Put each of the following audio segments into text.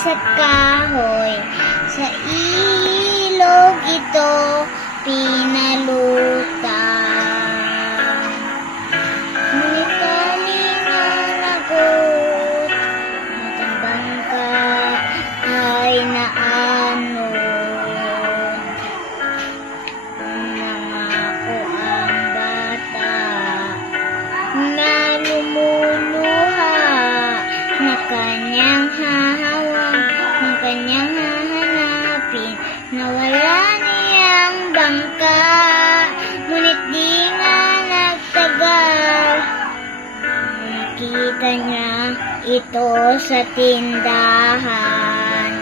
sa kahoy, sa ilog ito pinalutang. Ngunit kanina lagot, matang bangka ay naanod. Nangako ang bata na lumuluha na kanyang hahawang, na kanyang hahanapin, nawala niyang bangka, ngunit di nga nagtagal. Nakita niya ito sa tindahan.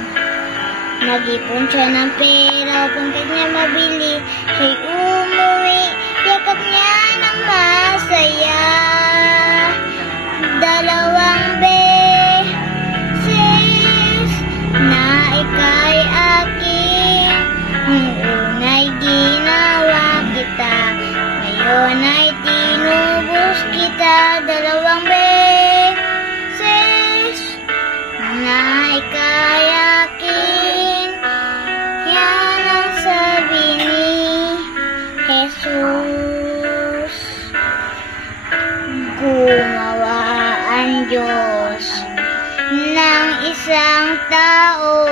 Nag-ipon siya ng pera upang kanya mabili. Siya'y umuwi, yakap niya ng masaya. Dalawang beses na ika'y akin. Nung una'y ginawa kita, ngayon ay tinubos kita. Dalawang beses na ika'y akin. Yan ang sabi ni Jesus. Gumawa ang Diyos ng isang tao.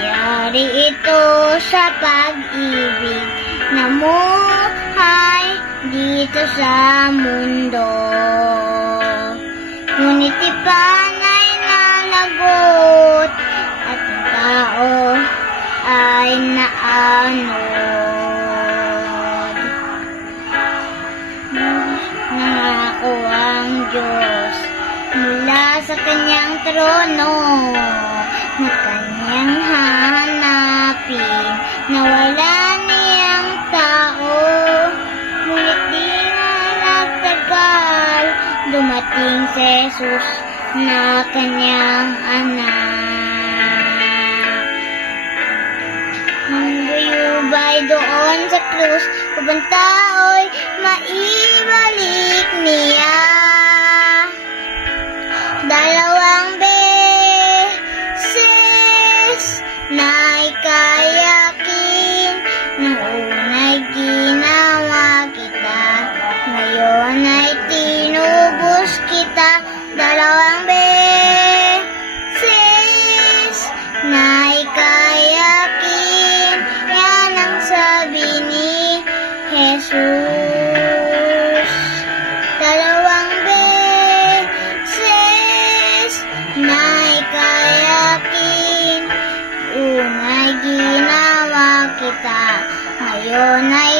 Yari ito sa pag-ibig, namuhay dito sa mundo. Ngunit ipanay nalagot at ang tao ay naanod. Nangako ang Diyos mula sa kanyang trono na kanyang hahanapin, nawala niyang tao. Ngunit di na nagtagal, dumating si Jesus na kanyang anak. Ang gayubay doon sa krus, upang tao'y maibalik niya. Dalawang beses na ika'y akin. Nung una'y ginawa kita, ngayon ay tinubos kita. Dalawang beses na ika'y akin. Yan ang sabi ni Jesus. Dalawang beses na ika'y akin. Una'y ginawa kita, ngayon ay